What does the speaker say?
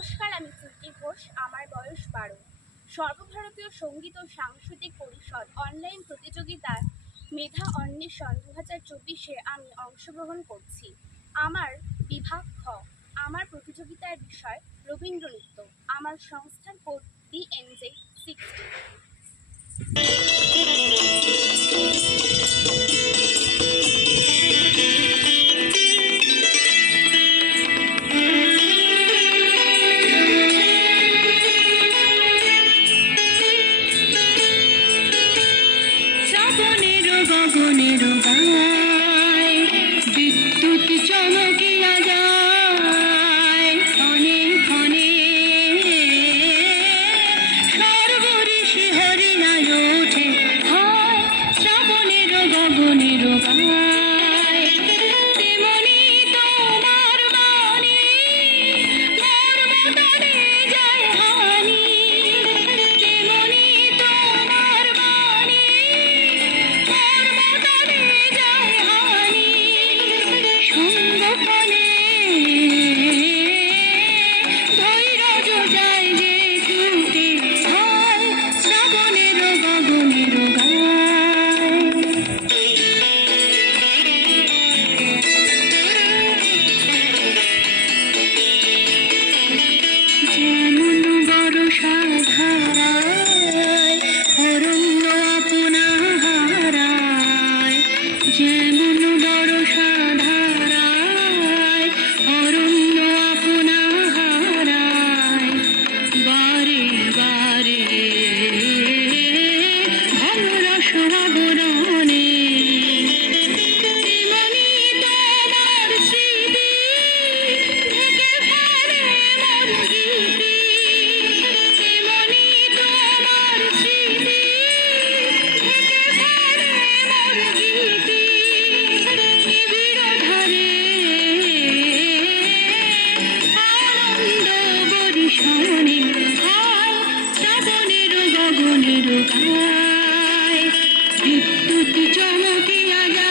নমস্কার, আমি শ্রুতি ঘোষ। আমার বয়স 12। সর্বভারতীয় সঙ্গীত ও সাংস্কৃতিক পরিষদ অনলাইন প্রতিযোগিতার মেধা অন্বেষণ 2024-এ আমি অংশগ্রহণ করছি। আমার বিভাগ খ। আমার প্রতিযোগিতার বিষয় রবীন্দ্রনৃত্য। আমার সংস্থার কোড DNJ60। গগনের গায় বিদ্যুৎ চমকিয়া যায় ক্ষণে ক্ষণে, সর্বঋষি হরিয়া ওঠে হয় শ্রাবণের গগনের গায়। তেমনি তোমার বাণী মর্মতলে যায় হানি, তেমনি তোমার বাণী সঙ্গফলে ধৈর্য যায় যে টুটে হয় শ্রাবণের গগনের গায়। যেমন বর্ষা ধারায় অরণ্য আপনা হারায়, যেমন বর্ষা ধারায় অরণ্য আপনা হারায়, বারে বারে ভমরস আবরণে তেমনি তোমার স্মৃতি ঢেকে ফেলে মন গীতি, তেমনি তোমার স্মৃতি ঢেকে ফেলে মন গীতি। নিবিড় ধারে আনন্দ বরিশানে হয় শ্রাবণের গগনের গায়, বিদ্যুৎ চমকিয়া যায়